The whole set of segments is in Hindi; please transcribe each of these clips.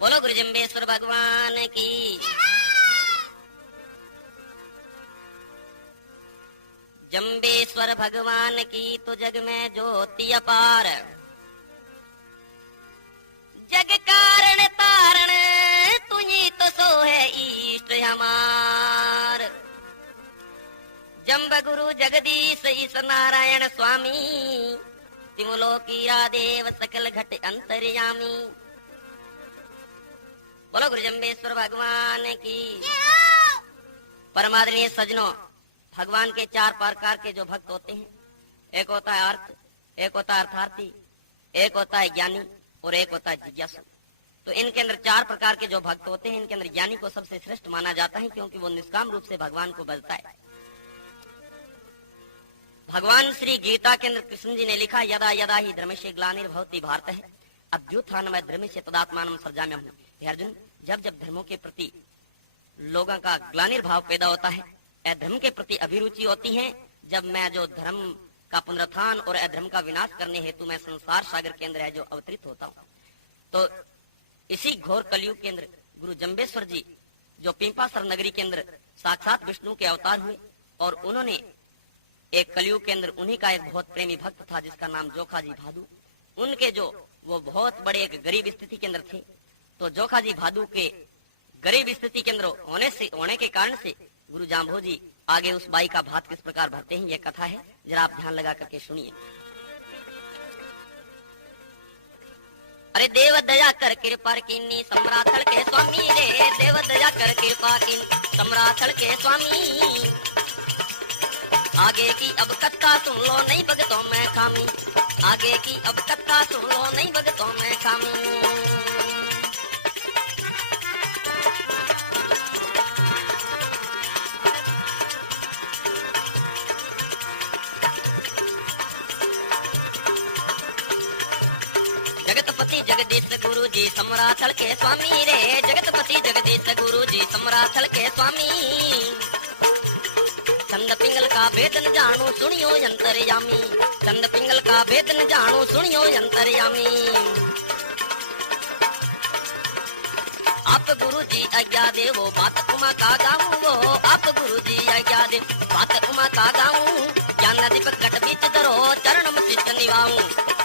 बोलो गुरु जम्बेश्वर भगवान की। जम्बेश्वर भगवान की तो जग में ज्योति अपार, जग कारण तारण तुझी तो सो है ईष्ट हमार। जम्ब गुरु जगदीश ईश नारायण स्वामी, तिमुलो कीरा देव सकल घट अंतर्यामी। बोलो गुरु जम्बेश्वर भगवान की। परमादरणीय सज्जनों, भगवान के चार प्रकार के जो भक्त होते हैं, एक होता है अर्थ, एक होता है अर्थार्थी, एक होता है ज्ञानी और एक होता है जिज्ञासु। तो इनके अंदर चार प्रकार के जो भक्त होते हैं, इनके अंदर ज्ञानी को सबसे श्रेष्ठ माना जाता है, क्योंकि वो निष्काम रूप से भगवान को भजता है। भगवान श्री गीता के अंदर कृष्ण जी ने लिखा, यदा यदा ही धर्मस्य ग्लानिर्भवति भारतः अभ्युत्थानमय धर्मस्य तदात्मानं सृजाम्यहम्। हे अर्जुन, जब जब धर्मों के प्रति लोगों का ग्लानिर्भाव पैदा होता है, अधर्म के प्रति अभिरुचि होती है, जब मैं जो धर्म का पुनरुत्थान और अधर्म का विनाश करने हेतु मैं संसार सागर के अंदर है जो अवतरित होता हूँ। तो इसी घोर कलयुग के अंदर गुरु जम्बेश्वर जी जो पिंपासर नगरी के अंदर साक्षात विष्णु के अवतार हुए, और उन्होंने एक कलयुग के अंदर उन्हीं का एक बहुत प्रेमी भक्त था जिसका नाम जोखा जी भादू। उनके जो वो बहुत बड़े एक गरीब स्थिति के अंदर थे, तो जोखा जी भादू के गरीब स्थिति के अंदर होने के कारण से गुरु जाम्भो जी आगे उस बाई का भात किस प्रकार भरते हैं, ये कथा है, जरा आप ध्यान लगा करके सुनिए। अरे देव दया कर कृपा कीनी सम्राथल के स्वामी रे, देव दया कर कृपा कीनी सम्राथल के स्वामी। आगे की अब कथा सुन लो नहीं भगतों में खामी, आगे की अब कथा सुन लो नहीं भगतों में खामी। जगतपति जगदीश गुरु जी सम्राथल के स्वामी रे, जगतपति जगदीश गुरु जी सम्राथल के स्वामी। चंद पिंगल का भेद न जानू सुनियो अंतर्यामी, चंद पिंगल का भेद न जानू सुनियो अंतर्यामी। आप गुरु जी आज्ञा दे वो बात उमा का गाऊं, वो आप गुरु जी आज्ञा दे बात उमा का गाऊं। ज्ञान दीपक घट बीच धरो चरणम शीश निवाऊं,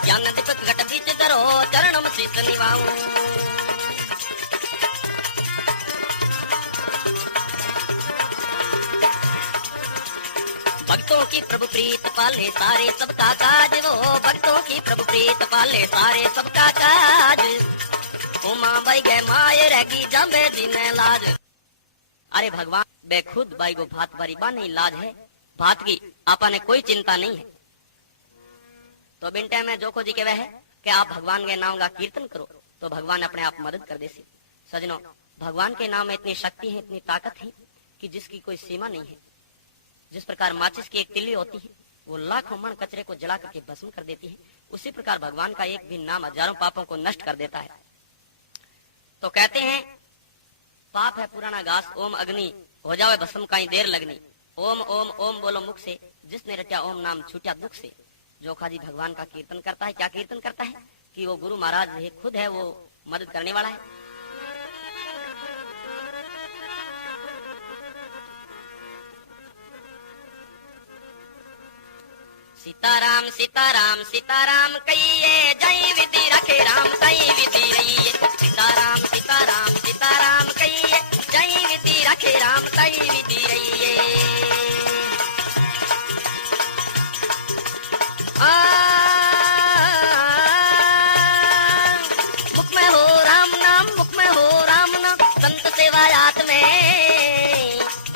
ज्ञान दीपक घट बीच धरो चरणम शीश निवाऊं। भक्तों की प्रभु प्रीत पाले सारे सबका काज, वो भक्तों की प्रभु प्रीत पाले सारे सबका काज। उमा बाई गए माए रहेगी जम्बे दिन लाज। अरे भगवान बेखुद बाई को भात बारी बा नहीं लाज है, भात की आपा ने कोई चिंता नहीं है। तो बिंटे में जोखो जी के वह है कि आप भगवान के नाम का कीर्तन करो तो भगवान अपने आप मदद कर दे सी। सजनों, भगवान के नाम में इतनी शक्ति है, इतनी ताकत है कि जिसकी कोई सीमा नहीं है। जिस प्रकार माचिस की एक तिल्ली होती है, वो लाखों मन कचरे को जला करके भस्म कर देती है, उसी प्रकार भगवान का एक भी नाम हजारों पापों को नष्ट कर देता है। तो कहते हैं पाप है पुराना घास, ओम अग्नि हो जावे भस्म काई देर लगनी। ओम ओम ओम बोलो मुख से, जिसने रटा ओम नाम छूटा दुख से। जोखा जी भगवान का कीर्तन करता है। क्या कीर्तन करता है कि वो गुरु महाराज है, खुद है, वो मदद करने वाला है। सीताराम सीताराम सीताराम कहिए, जय विधि रखे राम कई विधि रहिए। सीताराम सीताराम सीताराम कहिए, जय विधि रखे राम कई विधि रहिए। मुख में हो राम नाम, मुख में हो राम नाम, संत सेवायात में।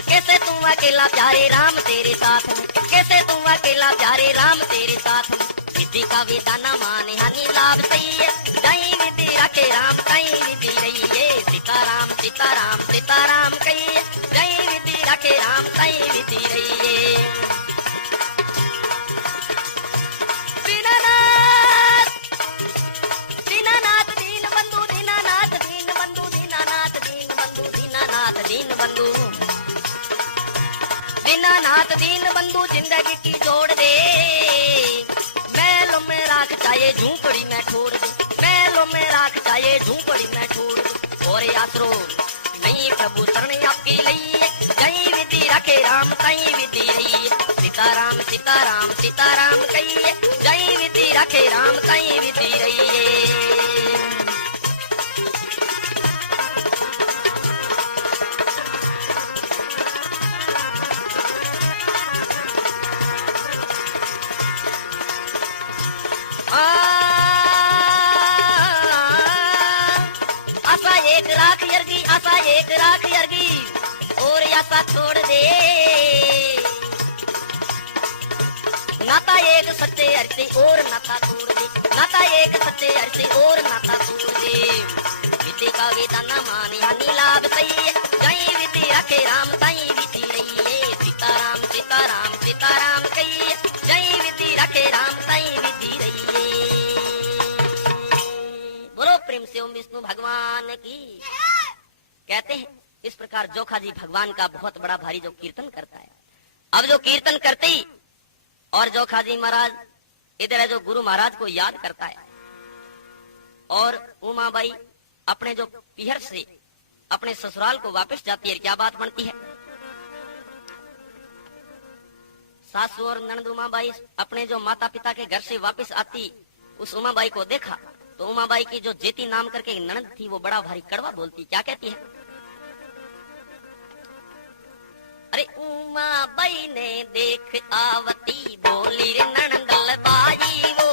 कैसे तुम अकेला प्यारे राम तेरे साथ में, कैसे तुम अकेला प्यारे राम तेरे साथ में। विधि का विधान माने हानि लाभ सही है, जय विधि रखे राम कई विधि रहिए। सीताराम सीताराम सीताराम कहिए, जय विधि रखे राम कई विधि रहिए। दीनानाथ दीनानाथ दीन बंधु, दीनानाथ दीन बंधु, दीनानाथ दीन बंधु, दीनानाथ दीन बंधु। दीनानाथ दीन बंधु जिंदगी की जोड़ दे, मैलों में राख चाहे झूपड़ी में छोड़ दे, मैलों में राख जाए झूपड़ी में छोड़ दो और आसरो नहीं प्रभु शरण आपकी लई जय विधि रखे राम तई विधि रही सीताराम सीताराम सीताराम कहिए जय विधि रखे राम तई विधि रही। आशा एक राख यर्गी और आशा छोड़ दे नाता एक सच्चे अरसे और नाता तोड़ दे नाता एक सच्चे अरसे और नाता तोड़ दे विधि का वेदन मान यानी लाभ सही जय विधि रखे राम तई विधि रही सीताराम सीताराम सीताराम कहिए जय विधि रखे राम तई विधि रही। बोलो प्रेम से ओम विष्णु भगवान की। कहते हैं इस प्रकार जोखा जी भगवान का बहुत बड़ा भारी जो कीर्तन करता है। अब जो कीर्तन करते ही और जोखा जी महाराज इधर है जो गुरु महाराज को याद करता है और उमाबाई अपने जो पिहर से अपने ससुराल को वापस जाती है। क्या बात बनती है, सासू और ननद उमाबाई अपने जो माता पिता के घर से वापस आती उस उमाबाई को देखा तो उमाबाई की जो जेती नाम करके एक ननद थी वो बड़ा भारी कड़वा बोलती। क्या कहती है, अरे उमाबाई ने देख आवती बोली रे ननदल बाई वो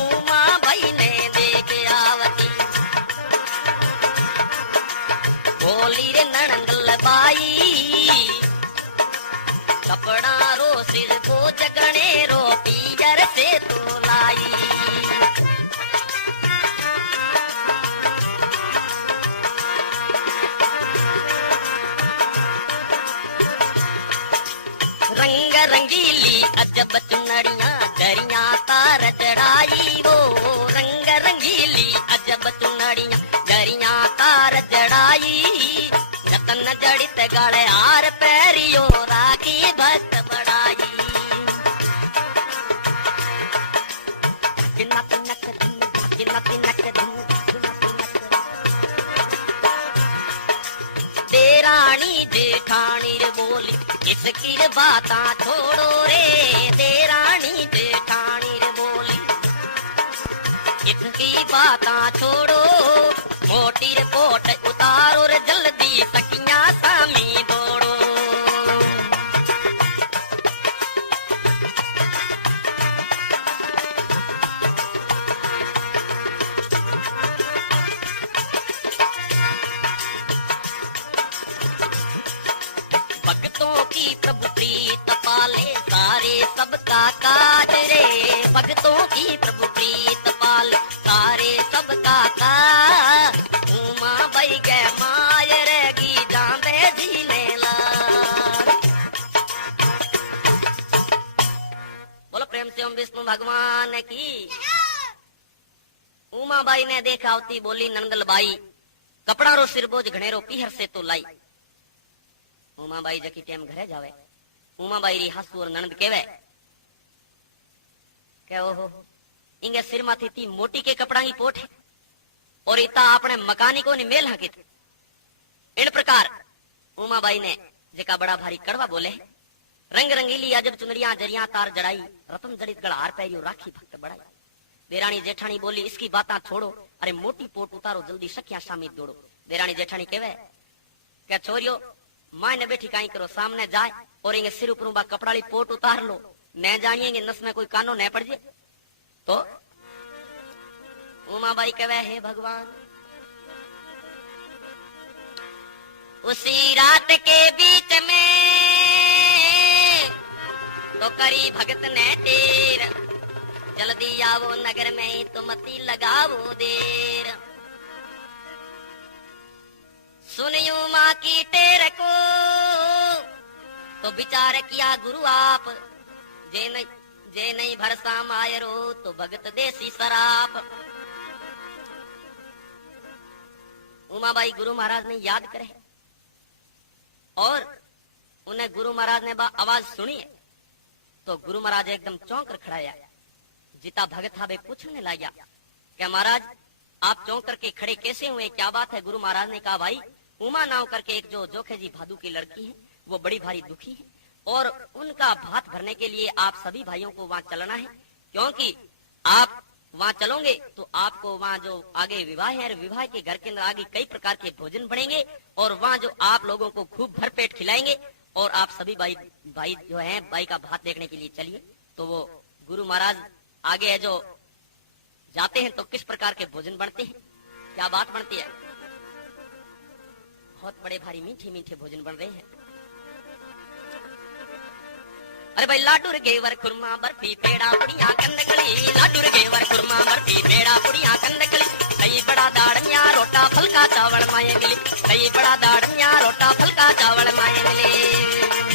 उमाबाई ने देख आवती बोली रे ननदल बाई कपड़ा रो सिर को जगने रो पीजर से तो लाई रंग रंगीली अजब चुनड़ियां दरिया तार जड़ाई वो रंग रंगीली अजब चुनड़ियां दरिया तार जड़ाई रतन जड़ित गले हार पैरियो राखी भक्त बढ़ाई नक नक धुन नक नक धुन देरानी जेठानी रे बोली इसकी बाता छोड़ो रे देरानी जेठानी रे बोली इसकी बाता छोड़ो मोटी रिपोर्ट उतारो रे जल्दी सखियां सामी दौड़ो प्रभु प्रीत पाले सारे सबका काज रे भक्तों की प्रभु प्रीत पाले सारे सबका काज उमा बई गए माय रेगी जामे झीले लाल। बोलो प्रेम से ओम विष्णु भगवान की। उमा बाई ने देखा होती बोली नंदल बाई कपड़ा रो सिर बोझ घनेरो पीहर से तो लाई। उमाबाई जकी टेम घरे जावे उमाबाई री हासू और ननद केवे के ओहो इंगे सिर माथी ती मोटी के कपड़ा की पोट है और इता अपने मकानी को मेल हकित। इन प्रकार उमाबाई ने जेका बड़ा भारी कड़वा बोले रंग रंगीली अजब चुनरिया जरिया तार जड़ाई रतन जड़ित गड़ा हार पैरियो राखी भक्त बढ़ाई। देरानी जेठानी बोली इसकी बातें छोड़ो अरे मोटी पोट उतारो जल्दी सखिया शामिल दौड़ो। देरानी जेठानी केवे क्या छोरियो माँ ने बैठी काई करो सामने जाए और इंगे सिर ऊपर बा कपड़ाली पोट उतार लो न जानिएंगे नस में कोई कानो न पड़ जाए तो उमाबाई कहे हे भगवान उसी रात के बीच में तो करी भगत ने देर जल्दी आवो नगर में तो मती लगावो देर सुनियो माँ की टेर को तो विचार किया गुरु आप जे नहीं भरसा मायरो तो भगत देसी सराप। उमाबाई गुरु महाराज ने याद करे और उन्हें गुरु महाराज ने आवाज सुनी तो गुरु महाराज एकदम चौंक खड़ाया। जिता भगत था पूछने लगा क्या महाराज आप चौंक करके खड़े कैसे हुए, क्या बात है? गुरु महाराज ने कहा, भाई उमा नाव करके एक जो जोखे जी भादू की लड़की है, वो बड़ी भारी दुखी है और उनका भात भरने के लिए आप सभी भाइयों को वहां चलना है, क्योंकि आप वहां चलोगे तो आपको वहां जो आगे विवाह है, विवाह के घर के अंदर आगे कई प्रकार के भोजन बनेंगे और वहां जो आप लोगों को खूब भरपेट खिलाएंगे और आप सभी भाई जो है भाई का भात देखने के लिए चलिए। तो वो गुरु महाराज आगे है जो जाते हैं तो किस प्रकार के भोजन बनते हैं, क्या बात बनती है। बहुत बड़े भारी मीठे मीठे भोजन बन रहे हैं। अरे भाई लाडू रे घेवर खुरमा बर्फी पेड़ा पुड़िया कंदकली, लाडू रे घेवर खुरमा बर्फी पेड़ा पुड़िया कंदकली, कई बड़ा दाड़िया रोटा फलका चावल माये मिली, कई बड़ा दाड़िया रोटा फलका चावल माये मिली।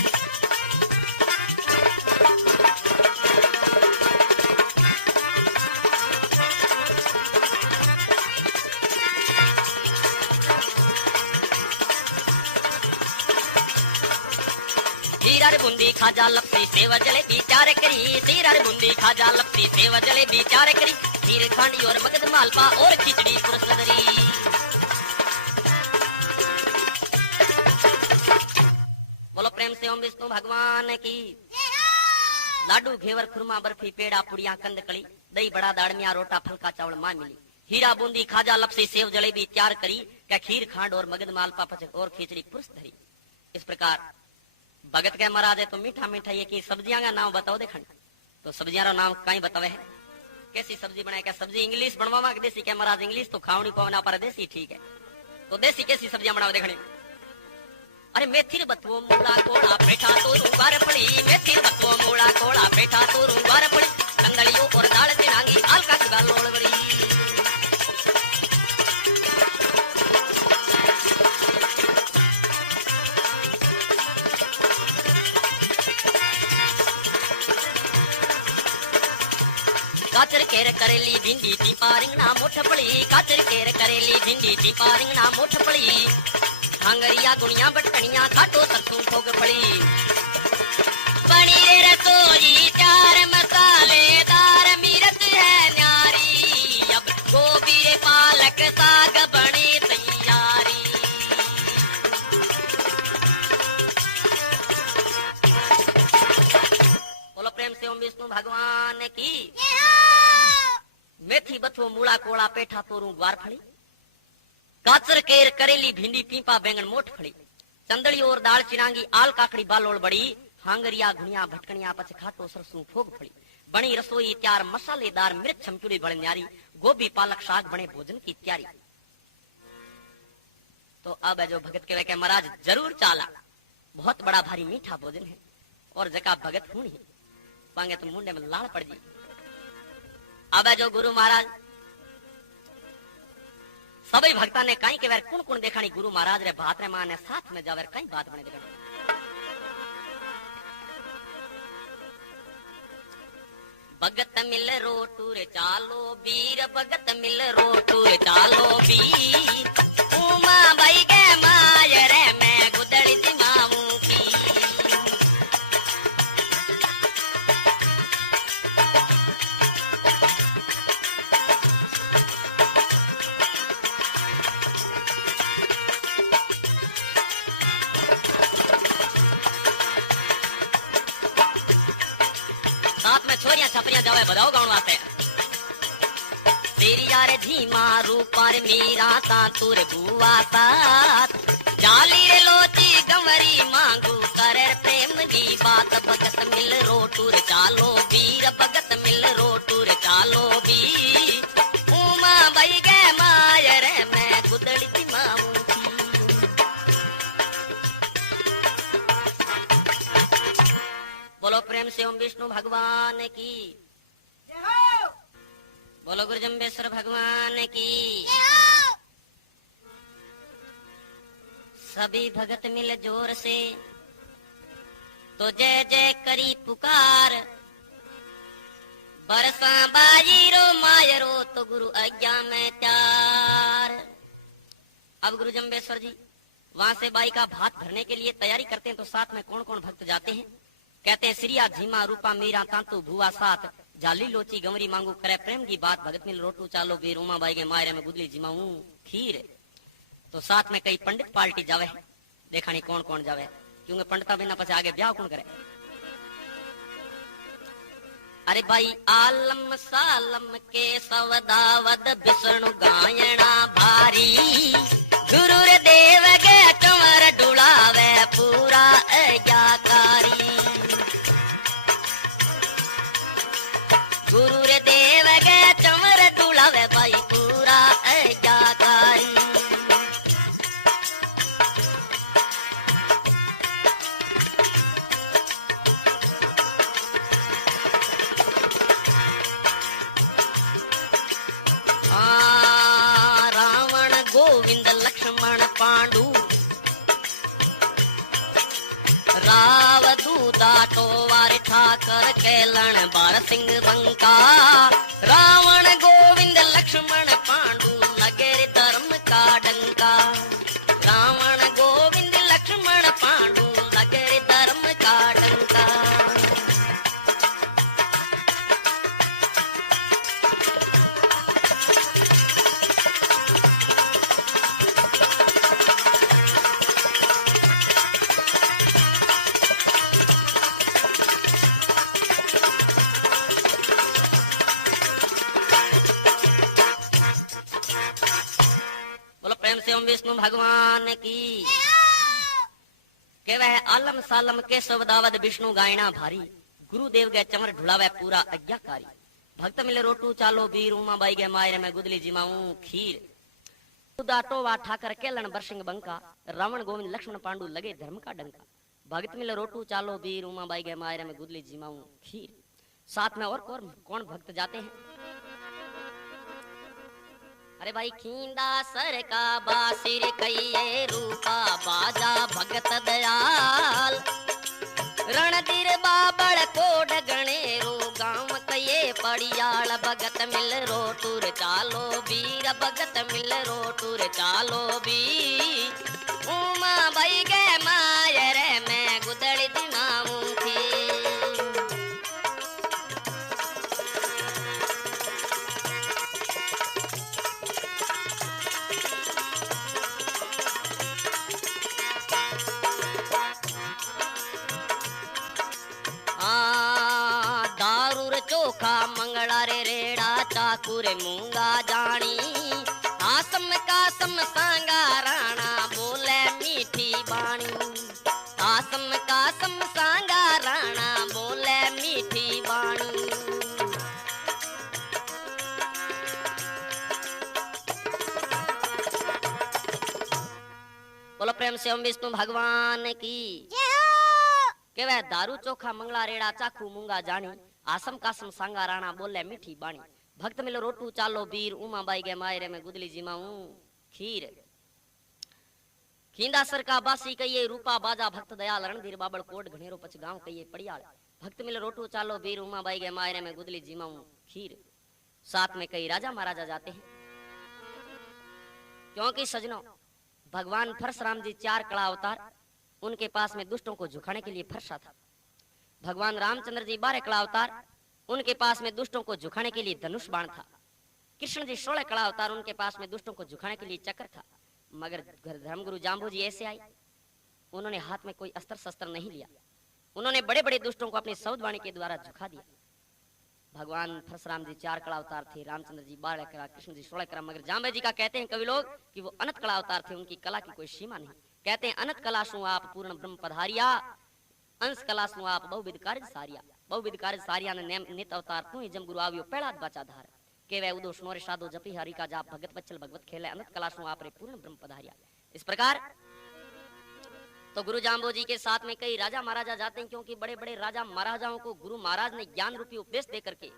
हीरा रे बूंदी खाजा लपसी सेवा जलेबी चार करी, हीरा रे बूंदी खाजा लपसी सेवा जलेबी चार करी, खीर खांडी और मगध मालपा और खिचड़ी पुरुष लदरी। बोलो प्रेम से ओम विष्णु भगवान की। लाडू घेवर खुरमा बर्फी पेड़ा पुड़िया कंदकली, दही बड़ा दाड़मिया रोटा फलका चावल मां मिली, हीरा बूंदी खाजा लपसी सेव जलेबी तैयार करी, क्या खीर खांड और मगध मालपा पचक और खिचड़ी पुरुष धरी। इस प्रकार भगत के महाराज है तो मीठा मीठा ये कि सब्जियां का नाम बताओ देखन, तो सब्जियां का नाम कहीं बतावे है, कैसी सब्जी बनाए, क्या सब्जी इंग्लिश बनवा के देसी क्या महाराज इंग्लिश तो खावनी पवना पर देसी ठीक है, तो देसी कैसी सब्जियां बनाओ देखने। अरे मेथी रे बथुओ मूला कोड़ा पेठा तो रूंगार पड़ी, मेथी रे बथुओ मूला कोड़ा पेठा तो रूंगार पड़ी, कंदलियों और दाल चिनांगी आलका की गाल लोड़ बड़ी। काचर केर करेली भिंडी चीपा रिंगना मोठ पड़ी, काचर केर करेली भिंडी चीपा रिंगना मोठ पड़ी, हांगरिया गुड़िया बटकनिया खाटो सरसों भोग पड़ी। पनीर रसोई चार मसालेदार मिर्च है न्यारी, अब गोभी रे पालक साग बने तैयारी। बोलो प्रेम से ओम विष्णु भगवान की। मेथी बथुओ मूला कोड़ा पेठा तोरू ग्वार फड़ी, काचर केर करेली भिंडी पीपा बैंगन मोठ फड़ी, चंदड़ी और दाल चिनांगी आल काकड़ी बालोड़ बड़ी, हांगरिया घुनिया भटकनिया पच खाटो सरसों फोग फड़ी, बनी रसोई तैयार मसालेदार मिर्च छमचूड़ी बड़े न्यारी, गोभी पालक साग बने भोजन की तैयारी। तो अब है जो भगत के वे महाराज जरूर चाला, बहुत बड़ा भारी मीठा भोजन है और जका भगत हूं ही पांगे तो मुंडे में लाल पड़ जी। अब है जो गुरु महाराज सभी भक्ता ने कहीं के वेर कुण कुण देखानी गुरु महाराज रे भात रे माने साथ में जावे कहीं बात बने देखा। भगत मिल रोटू रे चालो वीर, भगत मिल रोटू रे चालो वीर, उमा भाई के माय रे मैं गुदड़ी दिमाऊ की। छोरियां छपरियां जावे बधाओ गाउन वास्ते। तेरी यार धीमा रूपार मीरा ता तुर बुआ साथ, जाली रे लोची गंवरी मांगू करे प्रेम दी बात, भगत मिल रोटूर चालो वीर, भगत मिल रोटूर चालो वीर, उमा भाई के माय रे मैं गुदड़ी दिमाऊ की। बोलो प्रेम से ओम विष्णु भगवान की। बोलो गुरु जम्बेश्वर भगवान की। सभी भगत मिल जोर से तो जय जय करी पुकार, बरसा बाजी रो मायरो तो गुरु आज्ञा में त्यार। अब गुरु जम्बेश्वर जी वहां से बाई का भात भरने के लिए तैयारी करते हैं, तो साथ में कौन कौन भक्त जाते हैं? कहते हैं श्रिया झीमा रूपा मीरा तांतु भुआ साथ, जाली लोची गमरी मांगू करे प्रेम की बात, भगत मिल रोटू चालो बीर उमा बाई के मायरे में गुदली जिमाऊं खीर। तो साथ में कई पंडित पार्टी जावे, देखानी कौन कौन जावे, क्योंकि पंडिता बिना पछे आगे ब्याह कौन करे। अरे भाई आलम सालम के सवदावद विष्णु गायना भारी, गुरु रे देव गे कंवर डुलावे पूरा अज्ञाकारी। गुरु रे देव गे कंवर डुलावे भाई पूरा अज्ञाकारी। रावण गोविंद लक्ष्मण पांडु, राव दूधा टोवार ठाकर केलन बार सिंह बंका। रावण गोविंद लक्ष्मण पांडु लगे रे धर्म का डंका। रावण गोविंद लक्ष्मण पांडु लगे रे धर्म का डंका। विष्णु भगवान की के वह आलम सालम के सवदावद विष्णु गायना भारी, गुरुदेव गए चमर ढुलावे पूरा अज्ञाकारी। भक्त मिले रोटू चालो बीर उमा बाई गए मायरे में गुदली जिमाऊं खीर। दाटो वा ठाकर केलन बरसिंग बंका। रावण गोविंद लक्ष्मण पांडु लगे धर्म का डंका। भक्त मिले रोटू चालो बीर उमा बाई गए मायरे में गुदली जिमाऊं खीर। साथ में और कौन भक्त जाते हैं? अरे भाई खींदा सर का बासिर कइये रूपा बाजा भगत दयाल। रणधीर बाबड़ कोड गणेरो गांव कइये पड़ियाल। भगत मिल रोटूर चालो बीर, भगत मिल रोटूर चालो बीर। उमा बाई गे मायरे में गुदड़ी जिमाऊं खीर। चोखा मंगला रे रेड़ा चाकू रे मूंगा जानी। आसम कासम सांगा राणा बोले मीठी बाणी। आसम कासम सांगा राणा बोले मीठी बाणी। बोलो प्रेम से ओम विष्णु भगवान की। के वह दारू चोखा मंगला रेड़ा चाकू मूंगा जानी। आसम कासम सांगा राणा बोले मीठी बाणी। भक्त मिलो रोटू चालो बीर उमा बाई गए मायरे में गुदली जिमाऊं खीर। खींदा सर का बासी कहिए रूपा बाजा भक्त दयाल। रणधीर बाबड़ कोट घनेरो पच गांव कहिए पड़ियाल। भक्त मिलो रोटू चालो बीर उमा बाई गए मायरे में गुदली जिमाऊं खीर। साथ में कई राजा महाराजा जाते हैं, क्योंकि सजनों भगवान परशुराम जी 4 कला अवतार, उनके पास में दुष्टों को झुकाने के लिए फरसा था। भगवान रामचंद्र जी 12 कला अवतार, उनके पास में दुष्टों को झुकाने के लिए धनुष बाण था। कृष्ण जी 16 कला अवतार, उनके पास में दुष्टों को झुकाने के लिए चक्र था। मगर धर्मगुरु जाम्बू जी ऐसे आए, उन्होंने हाथ में कोई अस्त्र शस्त्र नहीं लिया। उन्होंने बड़े बड़े दुष्टों को अपनी शब्द वाणी के द्वारा झुका दिया। भगवान परशुराम जी 4 कला अवतार थे, रामचंद्र जी 12 कला, कृष्ण जी 16 कला। मगर जाम्बू जी का कहते हैं कवि लोग कि वो अनंत कला अवतार थे, उनकी कला की कोई सीमा नहीं। कहते हैं अनंत कला सु आप पूर्ण ब्रह्म पधारिया। अंश कला सु आप बहुविध कार्य सारिया। बहुविध कार्य सारिया ने नित अवतार तू ही जम गुरु आवियो पहला बाचा धार। के वे उदो स्नोरे साधो जपी हरि का जाप भगत बच्चल भगवत खेले। अनंत कला सु आप रे पूर्ण ब्रह्म पधारिया। इस प्रकार तो गुरु जाम्बो जी के साथ में कई राजा महाराजा जाते हैं, क्योंकि बड़े बड़े राजा महाराजाओं को गुरु महाराज ने ज्ञान रूपी उपदेश दे करके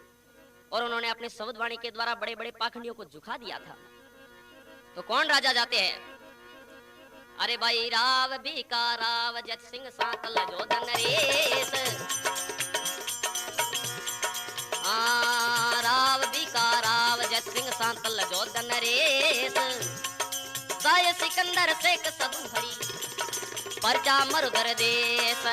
और उन्होंने अपने शब्द वाणी के द्वारा बड़े बड़े पाखंडियों को झुका दिया था। तो कौन राजा जाते हैं? अरे भाई राव बीका राव जत सिंह सातल जोधन रेस। राव बीका राव जत सिंह सातल जोधन रेस। साय सिकंदर शेख सदु हरी परजा मरुदर देश।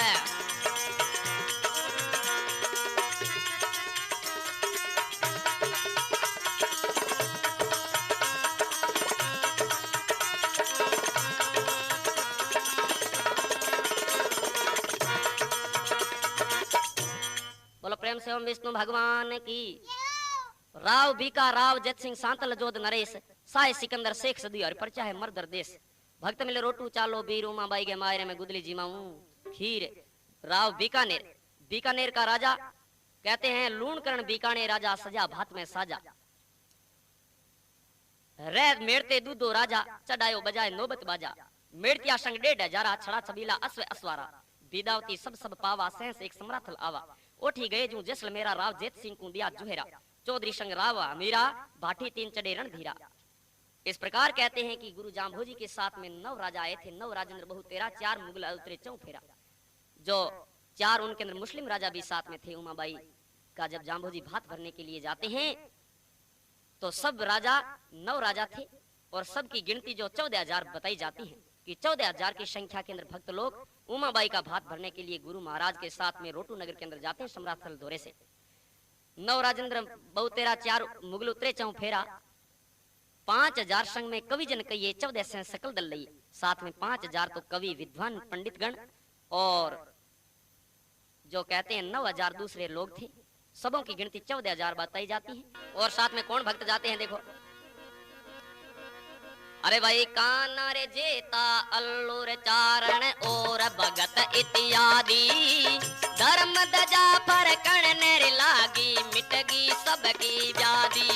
एवं विष्णु भगवान की। राव बीका राव जत सिंह सांतल जोध नरेश साय सिकंदर शेख सदी और परचा है मर्दर देश। भक्त मिले रोटू चालो बीर उमा बाई के मायरे में गुदली जिमाऊं खीर। राव बीकानेर, बीकानेर का राजा कहते हैं लूण करण बीकाने राजा सजा भात में साजा। रह मेड़ते दूधो राजा चढ़ायो बजाए नौबत बाजा। मेड़तिया संग 1,500 छड़ा छबीला अश्व अश्वारा। बिदावती सब सब पावा सहस एक समराथल आवा। ओठी गए जू जैसलमेरा राव जेत सिंह को दिया जुहेरा। चौधरी संग रावा मीरा भाटी 3 चढ़े रणधीरा। इस प्रकार कहते हैं कि गुरु जाम्भोजी के साथ में 9 राजा आए थे। 9 राजेंद्र बहु तेरा, 4 मुगल उतरे चौफेरा। जो 4 उनके अंदर मुस्लिम राजा भी साथ में थे। उमाबाई का जब जाम्भोजी भात भरने के लिए जाते हैं तो सब राजा 9 राजा थे और सबकी गिनती जो 14,000 बताई जाती है कि 14,000 की संख्या के अंदर भक्त लोग उमाबाई का भात भरने के लिए गुरु महाराज के साथ में रोटू नगर के अंदर जाते हैं सम्राटस्थल दौरे से। 9 राजेंद्र बहु तेरा, 4 मुगल उतरे चौफेरा। 5,000 संग में कवि जन कहिए 14 से सकल दल लई। साथ में 5,000 तो कवि विद्वान पंडित गण और जो कहते हैं 9,000 दूसरे लोग थे। सबों की गिनती 14,000 बताई जाती है। और साथ में कौन भक्त जाते हैं देखो। अरे भाई काना रे जेता अल्लूर चारण और भगत इत्यादि। धर्म दजा पर कण लागी मिटगी सबकी व्याधि।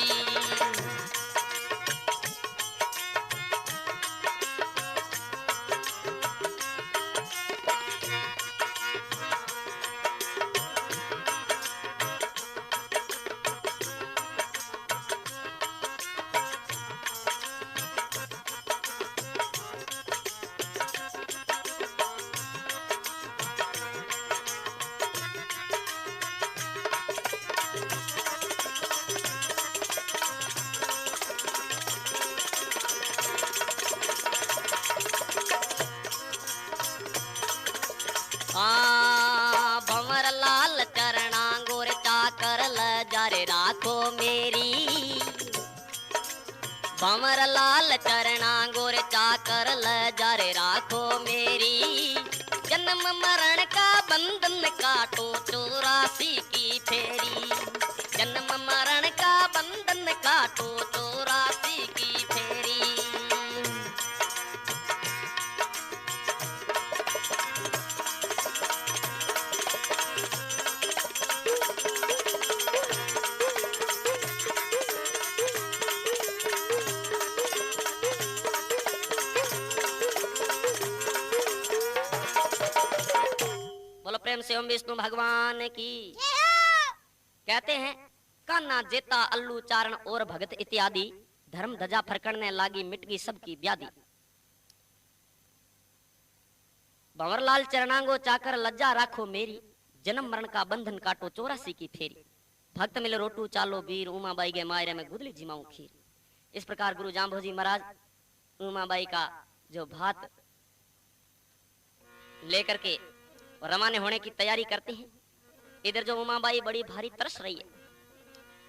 भंवर लाल चरणा गोर चाकर लजारे राखो मेरी। भंवर लाल चरणा गोर चाकर लजारे राखो मेरी। जन्म मरण का बंधन काटो 84 की फेरी। जन्म मरण का बंधन काटो 84 की फेरी। प्रेम से ओम विष्णु भगवान की। कहते हैं कान्हा जेता अल्लू चारण और भगत इत्यादि। धर्म ध्वजा फरकने लागी मिटगी सबकी व्याधि। भंवरलाल चरणांगो चाकर लज्जा राखो मेरी। जन्म मरण का बंधन काटो 84 की फेरी। भक्त मिले रोटू चालो बीर उमाबाई के मायरे में गुदली जिमाऊं खीर। इस प्रकार गुरु जाम्भोजी महाराज उमाबाई का जो भात लेकर के रवाना होने की तैयारी करते हैं। इधर जो उमाबाई बड़ी भारी तरस रही है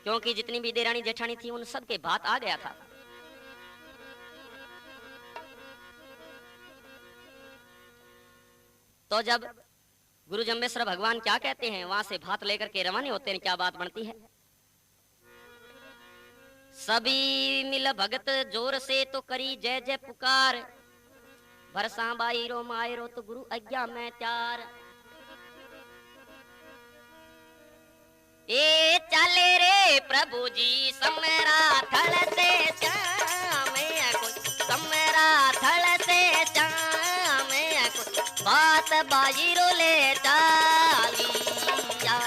क्योंकि जितनी भी देरानी जेठानी थी उन सब के भात आ गया था। तो जब गुरु जम्बेश्वर भगवान क्या कहते हैं वहां से भात लेकर के रवाना होते हैं, क्या बात बनती है। सभी मिल भगत जोर से तो करी जय जय पुकार। भरसा बाई रो मायरो तो गुरु आज्ञा में त्यार। ए चले रे प्रभु जी समरा थल से श्याम कुछ। समरा थल से श्याम कुछ। बात बाई रो ले चालिया।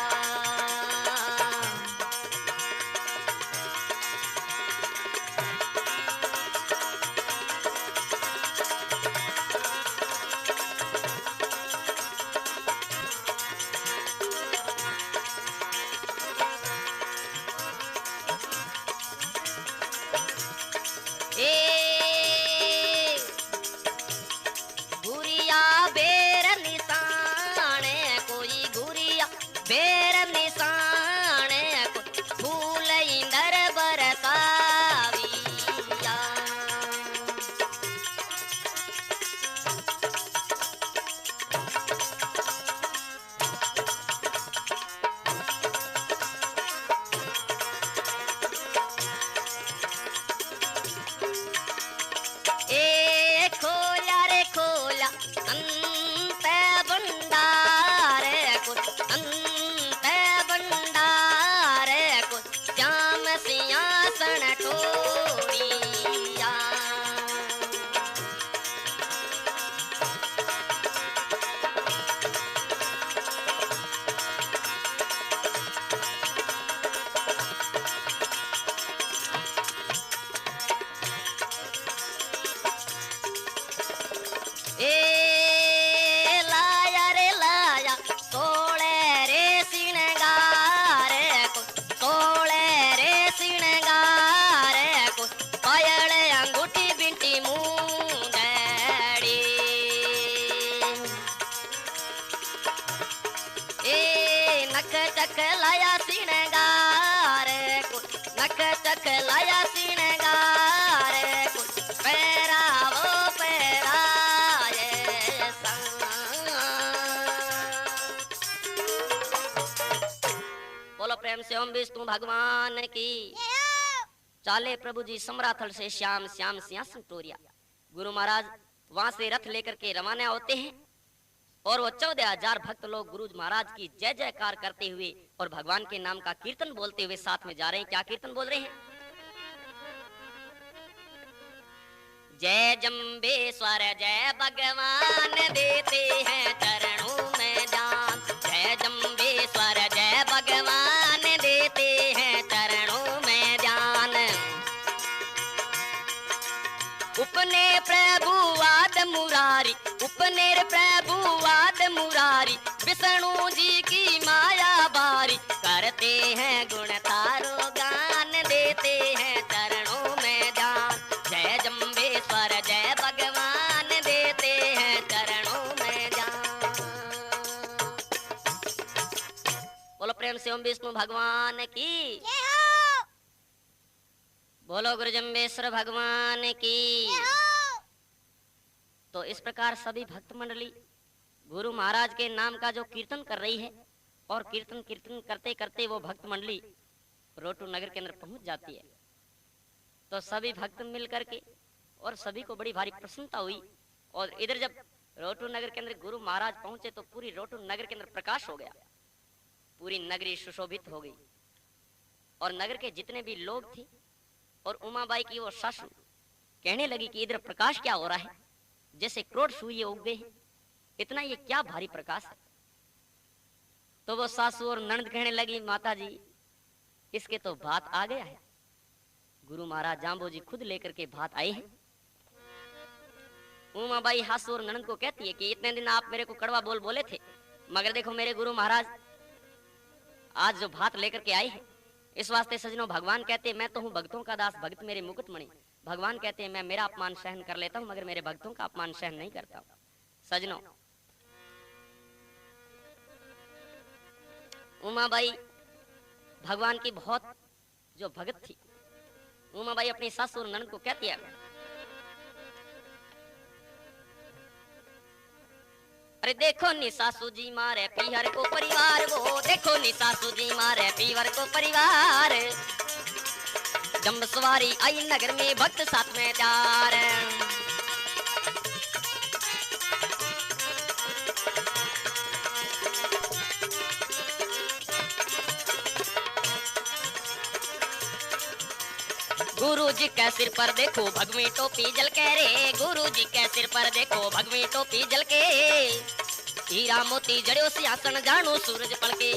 भूरिया बेर निशाने कोई ए लाया रे लाया सोले रे सिंगार को, सोले रे सिंगार को, पायल अंगूठी बिंटी मुंदड़ी। ए नख चख लाया सिंगार को, नख चख लाया सिंगार को, पैरावो पैराए बोलो प्रेम से ओम विष्णु भगवान की। चाले प्रभु जी समराथल से श्याम श्याम सिंहासन टोरिया। गुरु महाराज वहां से रथ लेकर के रवाना होते हैं और वो 14,000 भक्त लोग गुरु महाराज की जय जयकार करते हुए और भगवान के नाम का कीर्तन बोलते हुए साथ में जा रहे हैं। क्या कीर्तन बोल रहे हैं? जय जम्बेश्वर जय भगवान देते हैं चरणों में जान। जय जम्बेश्वर जय भगवान देते हैं चरणों में जान। उपने प्रभुवाद मुरारी, उपने प्रभुवाद मुरारी, विष्णु जी की माया बारी, करते हैं गुण तारो गान, देते हैं चरणों में जान। जय जम्बेश्वर जय भगवान देते हैं चरणों में जान। बोलो प्रेम से ओम विष्णु भगवान की। बोलो गुरु जम्बेश्वर भगवान की। तो इस प्रकार सभी भक्त मंडली गुरु महाराज के नाम का जो कीर्तन कर रही है और कीर्तन कीर्तन करते करते वो भक्त मंडली रोटू नगर के अंदर पहुंच जाती है। तो सभी भक्त मिल करके और सभी को बड़ी भारी प्रसन्नता हुई और इधर जब रोटू नगर के अंदर गुरु महाराज पहुंचे तो पूरी रोटू नगर के अंदर प्रकाश हो गया, पूरी नगरी सुशोभित हो गई और नगर के जितने भी लोग थे और उमाबाई की वो सासू कहने लगी कि इधर प्रकाश क्या हो रहा है, जैसे करोड़ सूर्य उग गए हैं, इतना ये क्या भारी प्रकाश है। तो वो सासू और ननद कहने लगी माता जी इसके तो भात आ गया है। गुरु महाराज जाम्बो जी खुद लेकर के भात आए हैं। उमाबाई सासू और ननद को कहती है कि इतने दिन आप मेरे को कड़वा बोल बोले थे, मगर देखो मेरे गुरु महाराज आज जो भात लेकर के आए हैं। इस वास्ते सजनों भगवान कहते हैं मैं तो हूँ भक्तों का दास, भक्त मेरे मुकुटमणि। भगवान कहते हैं मैं मेरा अपमान सहन कर लेता हूँ मगर मेरे भक्तों का अपमान सहन नहीं करता हूँ। सजनों उमाबाई भगवान की बहुत जो भगत थी। उमाबाई अपनी सासू और ननद को कहती है अरे देखो नी सासू जी मारे पीहर को परिवार, वो देखो नी सासू जी मारे पीहर को परिवार। जम्ब सवारी आई नगर में भक्त साथ में चार। गुरु जी के सिर पर देखो भगवी टोपी जल के रे, गुरु जी के सिर पर देखो भगवी टोपी जल के। हीरा मोती जड़ो सिंहासन जानो सूरज पड़के,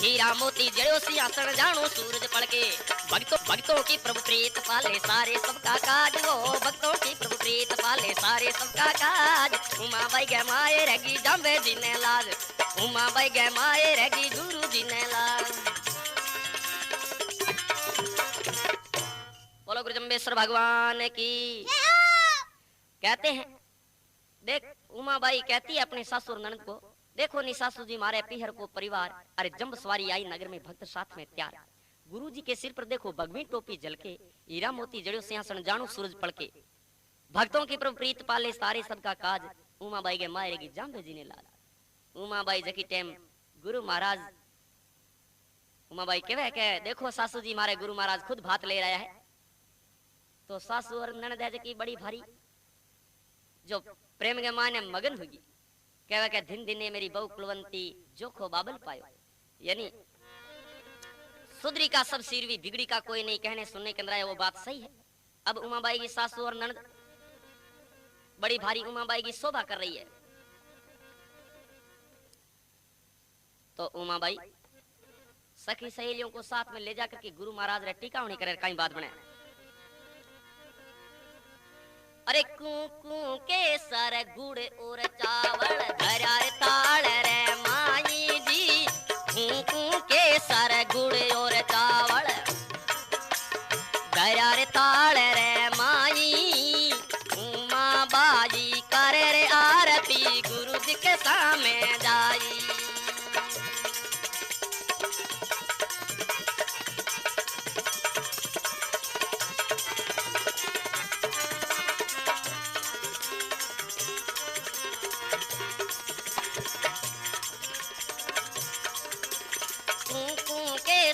हीरा मोती जड़ो सिंहासन जानो सूरज पड़के। भक्तों की प्रभु प्रीत पाले सारे सबका काज, वो भक्तों की प्रभु प्रीत पाले सारे सबका काज। उमाबाई गए माए रहेगी जाम्बे जी ने लाज, उमाबाई गए माए रहेगी गुरु जी ने लाज। बोलो गुरु जम्बेश्वर भगवान की। कहते हैं देख उमाबाई कहती है अपने सासू और ननद को देखो नी सासू जी मारे पीहर को परिवार। अरे जम्ब सवारी आई नगर में भक्त साथ में त्यार। गुरु जी के सिर पर देखो भगवी टोपी जल के, हीरा मोती जड़ो सिंहासन जानो सूरज पड़के। भक्तों की प्रभु प्रीत पाले सारे सबका काज, उमाबाई के मारेगी जाम्बे जी ने लाज। उमाबाई जकी टाइम गुरु महाराज उमाबाई कहे देखो सासू जी मारे गुरु महाराज खुद भात ले रहा है। तो सासू और ननद की बड़ी भारी जो प्रेम के माने मगन हुई। कहवा के दिन दिने मेरी बहु कुलवंती जोखो बाबल पायो, यानी सुधरी का सब सिरवी बिगड़ी का कोई नहीं, कहने सुनने के अंदर आया वो बात सही है। अब उमाबाई की सासू और ननद बड़ी भारी उमाबाई की शोभा कर रही है। तो उमाबाई सखी सहेलियों को साथ में ले जाकर के गुरु महाराज रे टीका होनी करे कहीं बात बने। अरे कू के सर गुड़ और चावल धरा रे ताल रे माई जी, कू के सर गुड़ और चावल धरा रे ताल रे माई, उमा बाजी करे रे आरती गुरु जी के सामने जाई।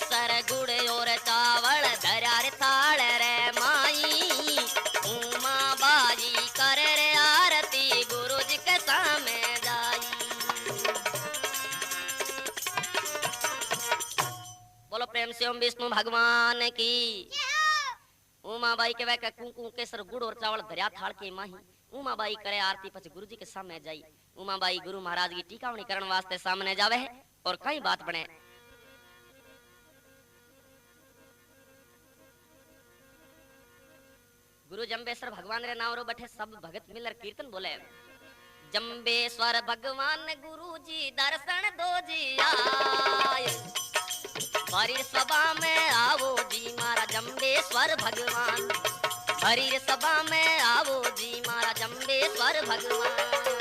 सर गुड़ और चावल धरा रे थाल रे माई, उमा बाजी कर रे आरती गुरु जी के सामने जाई। बोलो प्रेम से ओम विष्णु भगवान की। उमा बाई के वह कुंकू केसर गुड़ और चावल धरिया थाल के माही, उमा बाई करे आरती पछ गुरु जी के सामने जाई। उमा बाई गुरु महाराज की टीकावणी करने वास्ते सामने जावे है और कई बात बने। गुरु जम्बेश्वर भगवान रे नाम रो बैठे सब भगत मिलर कीर्तन बोले। जम्बेश्वर भगवान गुरु जी दर्शन दो जी आए, हरि सभा में आवो जी मारा जम्बेश्वर भगवान, हरि सभा में आवो जी मारा जम्बेश्वर भगवान।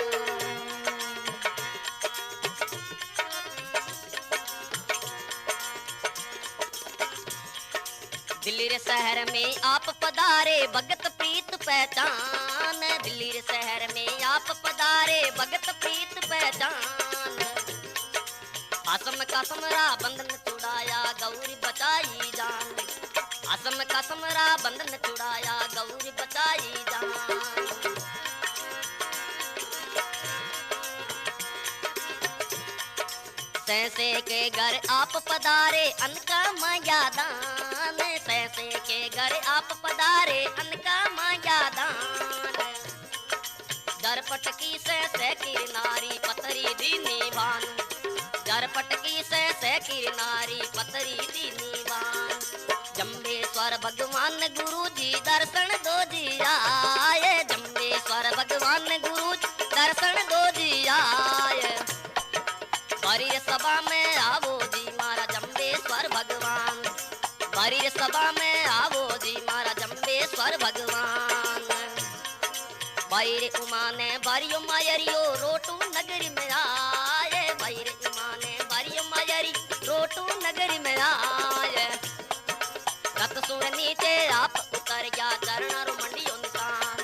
दिल्ली रे शहर में आप पधारे भगत प्रीत पहचान, दिल्ली रे शहर में आप पधारे भगत प्रीत पहचान। आसम का समरा बंधन छुड़ाया गौरी बचाई जान, आसम का समरा बंधन छुड़ाया गौरी बचाई जान। सैसे के घर आप पधारे अनका माया दान, सैसे के घर आप पधारे अनका माया दान। दरपट की सैसे की नारी पतरी दीनी भान, दरपट की सैसे की नारी पतरी दीनी भान। जम्बेश्वर भगवान गुरु जी दर्शन दो जी आए, जम्बेश्वर भगवान गुरु दर्शन दो जी आए। हरि सभा में आवो जी मारा जम्बेश्वर भगवान, हरि सभा में आवो जी मारा जम्बेश्वर भगवान। बैर उमा ने बारियो मायरियो रोटू नगरी में आए, बैर उमा ने बारियो मायरी रोटू नगरी में आए। रत सुर नीचे आप उतर गया चरणार मंडियो निशान,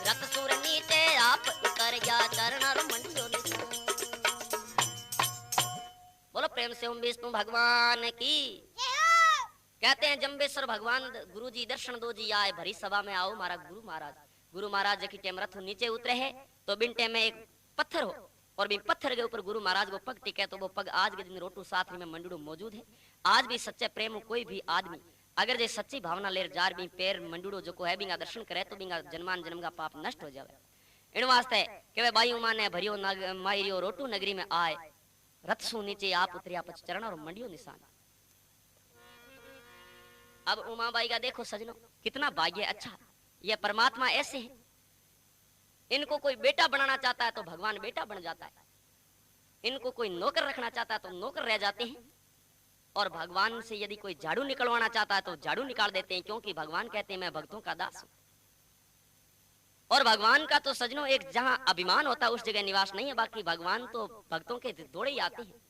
रत सुर नीचे आप उतर गया चरणार मंडियो निशान। बोलो प्रेम से ओम विष्णु भगवान की। कहते हैं जम्बेश्वर भगवान गुरु जी दर्शन दो जी आए, भरी सभा में आओ मारा गुरु महाराज। गुरु महाराज की टेम रथ नीचे उतरे है तो बिन टेम में एक पत्थर हो और बिन पत्थर के ऊपर गुरु महाराज को पग टिके, तो वो पग आज के दिन रोटू साथ में मंडूड़ू मौजूद है। आज भी सच्चे प्रेम कोई भी आदमी अगर जे सच्ची भावना लेर जार भी पैर मंडूड़ो जो को है बिंगा दर्शन करे तो बिंगा जन्मान जन्म का पाप नष्ट हो जावे। इन वास्ते के वे बाई उमा ने भरियो मायरियो रोटू नगरी में आए, रथ सु नीचे आप उतरिया पच चरण और मंडियो निशान। अब उमाबाई का देखो सजनों कितना भाग्य अच्छा, ये परमात्मा ऐसे है, इनको कोई बेटा बनाना चाहता है तो भगवान बेटा बन जाता है, इनको कोई नौकर रखना चाहता है तो नौकर रह जाते हैं, और भगवान से यदि कोई झाड़ू निकलवाना चाहता है तो झाड़ू निकाल देते हैं, क्योंकि भगवान कहते हैं मैं भक्तों का दास हूं। और भगवान का तो सजनों एक जहां अभिमान होता है उस जगह निवास नहीं है, बाकी भगवान तो भक्तों के दौड़े ही आते हैं।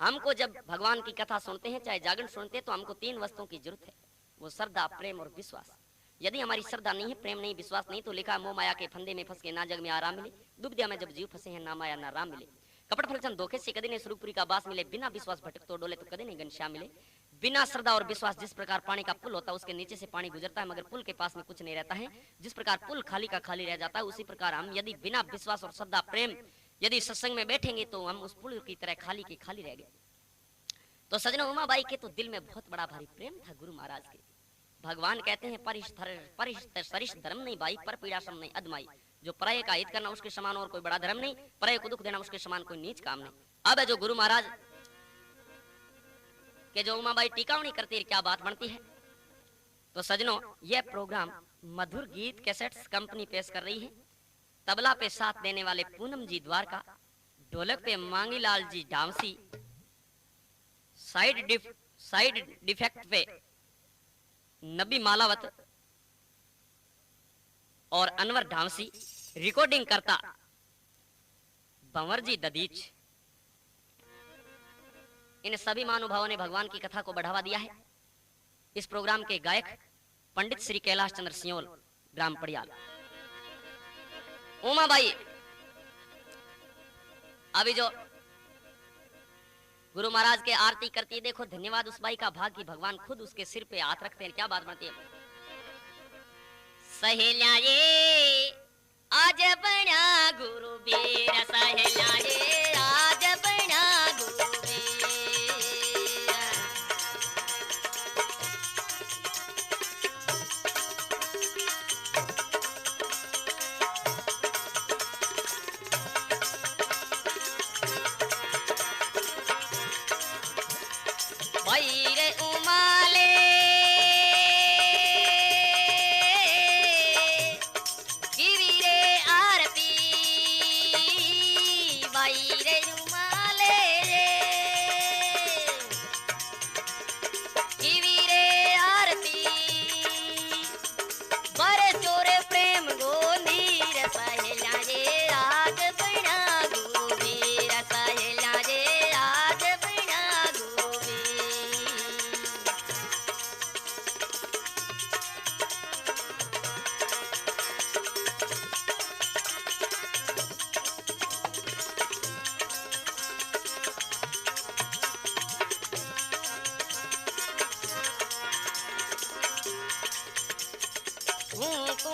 हमको जब भगवान की कथा सुनते हैं चाहे जागरण सुनते हैं तो हमको 3 वस्तुओं की जरूरत है, वो श्रद्धा प्रेम और विश्वास। यदि हमारी श्रद्धा नहीं है, प्रेम नहीं, विश्वास नहीं, तो लिखा मोह माया के फंदे में फंस के ना जग में आराम मिले, दुविधा में जब जीव फंसे हैं ना माया ना राम मिले। कपट फलचन धोखे से कभी नहीं स्वरूपुरी का बास मिले, बिना विश्वास भटक तो डोले तो कभी नहीं घनश्याम मिले। बिना श्रद्धा और विश्वास जिस प्रकार पानी का पुल होता है उसके नीचे से पानी गुजरता है मगर पुल के पास में कुछ नहीं रहता है, जिस प्रकार पुल खाली का खाली रह जाता है, उसी प्रकार हम यदि बिना विश्वास और श्रद्धा प्रेम यदि सत्संग में बैठेंगे तो हम उस पुल की तरह खाली के खाली रह गए। तो सजनों उमाबाई के तो दिल में बहुत बड़ा भारी प्रेम था गुरु महाराज के। भगवान कहते हैं परिश धर्म नहीं भाई, पर पीड़ाश्रम नहीं अदमाई। जो पराये का हित करना उसके समान और कोई बड़ा धर्म नहीं, पराये को दुख देना उसके समान कोई नीच काम नहीं। अब जो गुरु महाराज के जो उमाबाई टीकावनी करती है क्या बात बनती है। तो सजनों यह प्रोग्राम मधुर गीत कैसेट्स कंपनी पेश कर रही है। तबला पे साथ देने वाले पूनम जी द्वारका, ढोलक पे मांगीलाल जी डांसी, साइड डिफेक्ट पे नबी मालावत और अनवर ढांसी, रिकॉर्डिंग करता भंवर जी ददीच। इन सभी महानुभावों ने भगवान की कथा को बढ़ावा दिया है। इस प्रोग्राम के गायक Pandit Shri Kailash Chandra Seoul, gram पड़ियाल। Uma by अभी जो गुरु महाराज के आरती करती है, देखो धन्यवाद उस बाई का भाग की भगवान खुद उसके सिर पे हाथ रखते हैं। क्या बात बनती है। सहेल्या ये आज बना गुरु बीर, सहेल्या ये आज बना गुरु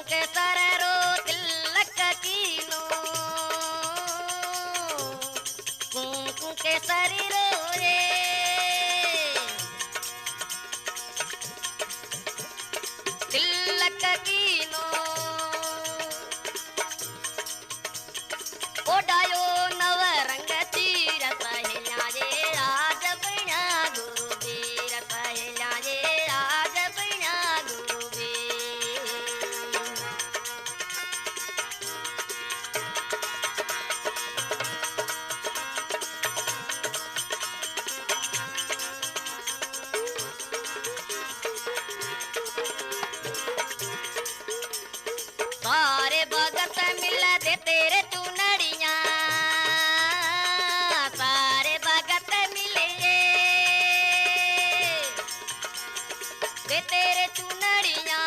के सररो तिलक कीनो, कुंकु के शरीरो रे तिलक कीनो, ओडायो नव रंग तीर, सहेल्या रे आज बना गुरु बीर, सहेल्या रे आज बना गुरु बीर। सारे भगत मिल दे तेरे चुनड़िया, सारे भगत मिले दे तेरे चुनड़िया,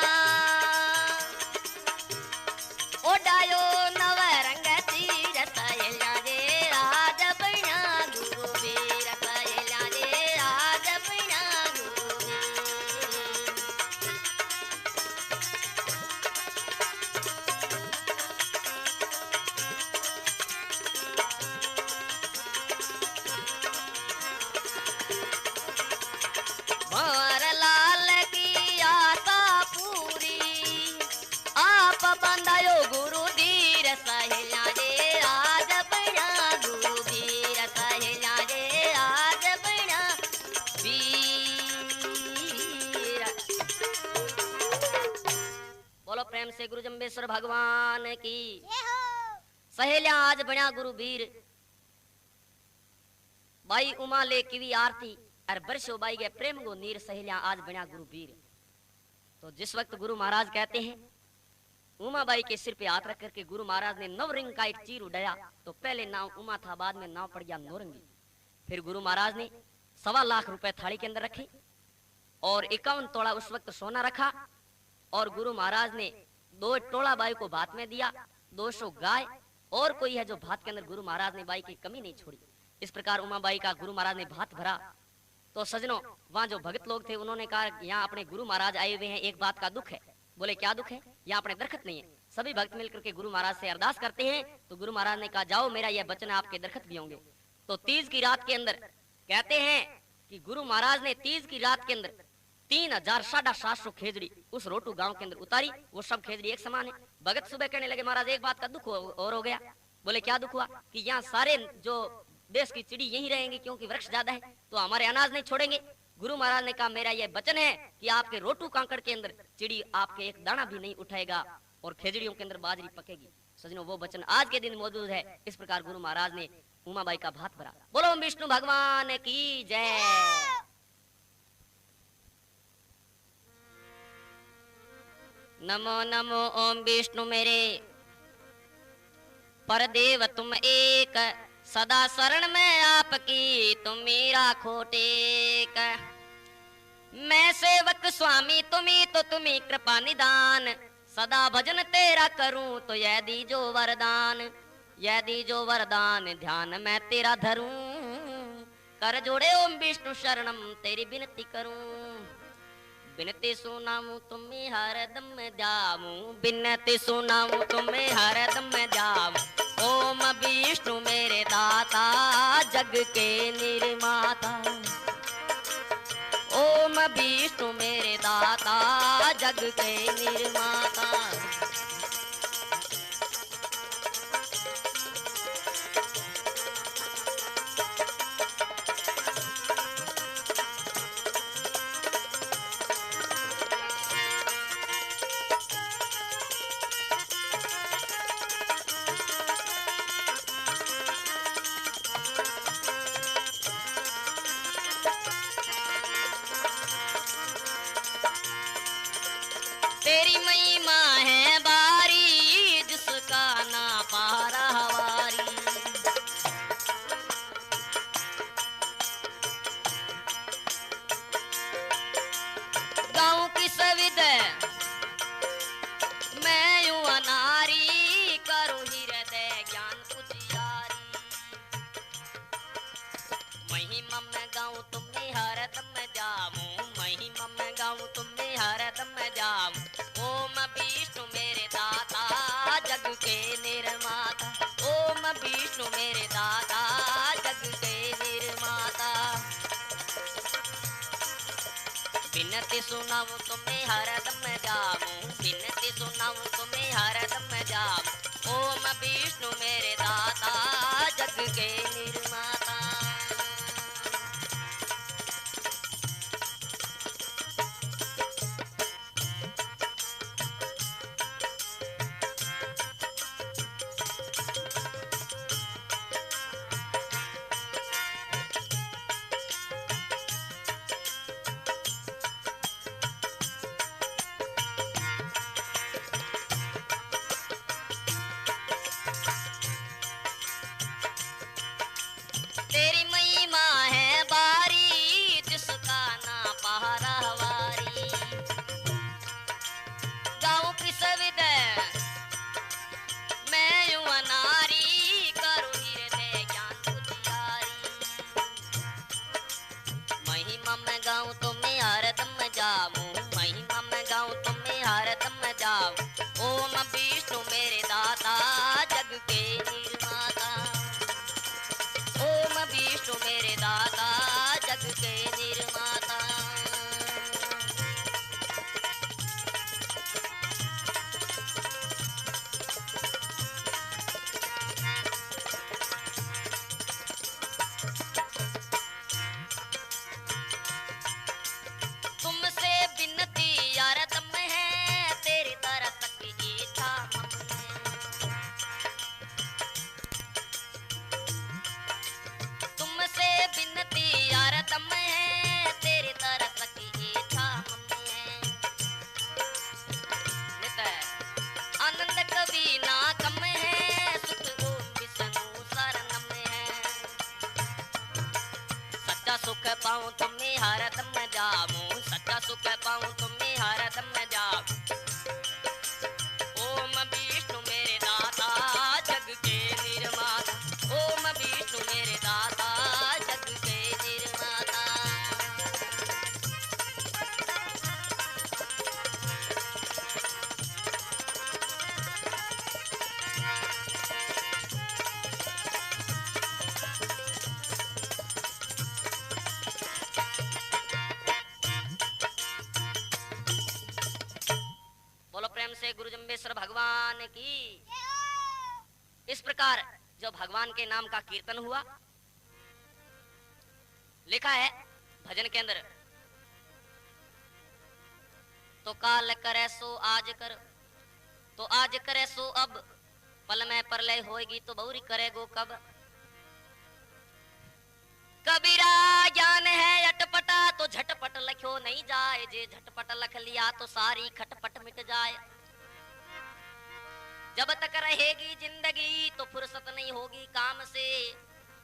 ओडायो नव रंग तीर, सहेल्या रे आज बना गुरु बीर, सहेल्या रे आज बना गुरु बीर। भंवर लाल की आशा पूरी, आप बंधायो गुरु धीर, सहेल्या रे आज बना गुरु बीर, सहेल्या रे आज बना वीर। बोलो प्रेम से गुरु जम्बेश्वर भगवान की। सहेल्या आज बना गुरु बीर, बाई उमा ले किवी आरती, और बरसो बाई गए प्रेम गो नीर, सहेल्या आज बना गुरु बीर। तो जिस वक्त गुरु महाराज कहते हैं उमा बाई के सिर पे हाथ रख करके गुरु महाराज ने नवरिंग का एक चीर उड़ाया, तो पहले नाव उमा था, बाद में नाव पड़ गया नौरंगी। फिर गुरु महाराज ने 1.25 लाख रुपए थाली के अंदर रखे और 51 तोला उस वक्त सोना रखा, और गुरु महाराज ने 2 टोला बाई को भात में दिया, 200 गाय और कोई है जो भात के अंदर गुरु महाराज ने बाई की कमी नहीं छोड़ी। इस प्रकार उमा बाई का गुरु महाराज ने भात भरा। तो सजनों, वहां जो भगत लोग थे उन्होंने कहा यहाँ अपने गुरु महाराज आए हुए हैं, एक बात का दुख है। बोले क्या दुख है? यहाँ अपने दरखत नहीं है। सभी भक्त मिलकर के गुरु महाराज से अरदास करते हैं। तो गुरु महाराज ने कहा जाओ, मेरा यह वचन है, आपके दरखत भी होंगे। तो तीज की रात के अंदर कहते हैं कि गुरु महाराज ने तीज की रात के अंदर 3750 खेजड़ी उस रोटू गांव के अंदर उतारी। वो सब खेजड़ी एक समान है। भगत सुबह कहने लगे महाराज एक बात का दुख और हो गया। बोले क्या दुख हुआ? कि यहाँ सारे जो देश की चिड़ी यही रहेंगे, क्योंकि वृक्ष ज्यादा है, तो हमारे अनाज नहीं छोड़ेंगे। गुरु महाराज ने कहा मेरा यह वचन है कि आपके रोटू कांकड़ के अंदर चिड़ी आपके एक दाना भी नहीं उठाएगा और खेजड़ियों के अंदर बाजरी पकेगी। सजनों, वो वचन आज के दिन मौजूद है। इस प्रकार गुरु महाराज ने उमाबाई का भात भरा। बोलो विष्णु भगवान की जय। नमो नमो ओम विष्णु मेरे परदेव तुम एक, सदा शरण में आपकी तुम मेरा खोटेक। मैं सेवक स्वामी तुम्ही तो तुम्ही कृपा निदान, सदा भजन तेरा करूं तो यह दीजो वरदान। यह दीजो वरदान ध्यान मैं तेरा धरूं, कर जोड़े ओम विष्णु शरणम तेरी विनती करूं। बिनती सुनाऊं तुम्हें हरदम जाऊं, बिनती सुनाऊं तुम्हें हरदम जाऊं। ओम विष्णु मेरे दाता जग के निर्माता, ओम विष्णु मेरे दाता जग के निर्माता। तेरी महिमा है बारी जिसका ना पारा वारी। गाँव की सविद मैं यूं अनारी, करो हृदय ज्ञान पुजियारी। महिमा में गाऊं तुम्हें हरदम जाऊं, महिमा में गाऊं तुम्हें हरदम जाऊं। ओम विष्णु मेरे दाता जग के निर्माता, ओम विष्णु मेरे दाता जग के निर्माता। बिनती सुनाऊं तुम्हें हरदम जाऊं, बिनती सुनाऊं तुम्हें हरदम जाऊं। ओम विष्णु मेरे दाता जग के निर्माता। तेरी महिमा है बारी जिसका ना पहारा वारी। गाँव की सविद मैं यूं अनारी, करो हृदय ज्ञान पुजियारी। महिमा में गाऊं तुम्हें हरदम जाऊं, महिमा में गाऊं तुम्हें हरदम जाऊं। ओम विष्णु मेरे दाता जग के निर्माता, ओम विष्णु मेरे दाता जग के निर्माता। तुमसे विनती यारदम है, तेरी तरह तक की इच्छा हम है। तुमसे विनती यारदम है, तेरी तरह तक की इच्छा हम है। आनंद कभी ना कम है, सुख ओम विष्णु शरणम है। सच्चा सुख पाऊं तुम्हें हरदम जाऊं, सच्चा सुख पाऊं तुम्हें हरदम जाऊं। ओम विष्णु मेरे दाता जग के निर्माता, ओम विष्णु मेरे दाता जग के निर्माता। बोलो प्रेम से गुरु जम्बेश्वर भगवान की। इस प्रकार जो भगवान के नाम का कीर्तन हुआ, लिखा है भजन के अंदर, तो काल करे सो आज कर, तो आज करे सो अब, पल में परलय होएगी तो बहुरी करेगो कब। कबीरा ज्ञान है अटपटा, तो झटपट लख्यो नहीं जाए, जे झटपट लख लिया तो सारी खटपट मिट जाए। जब तक रहेगी जिंदगी तो फुर्सत नहीं होगी काम से,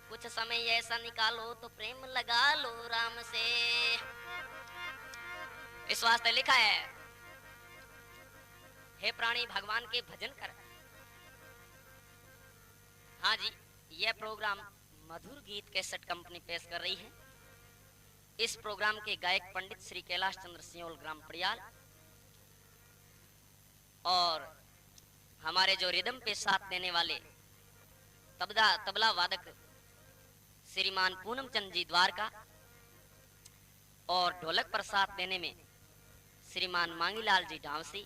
कुछ समय ऐसा निकालो तो प्रेम लगा लो राम से। इस वास्ते लिखा है, हे प्राणी भगवान के भजन कर। हाँ जी, यह प्रोग्राम मधुर गीत कैसेट कंपनी पेश कर रही है। इस प्रोग्राम के गायक पंडित श्री कैलाश चंद्र सिंह ग्राम पड़ियाल, और हमारे जो रिदम पे साथ देने वाले तबला वादक श्रीमान पूनम चंद जी द्वारका, और ढोलक पर साथ देने में श्रीमान मांगीलाल जी डांसी,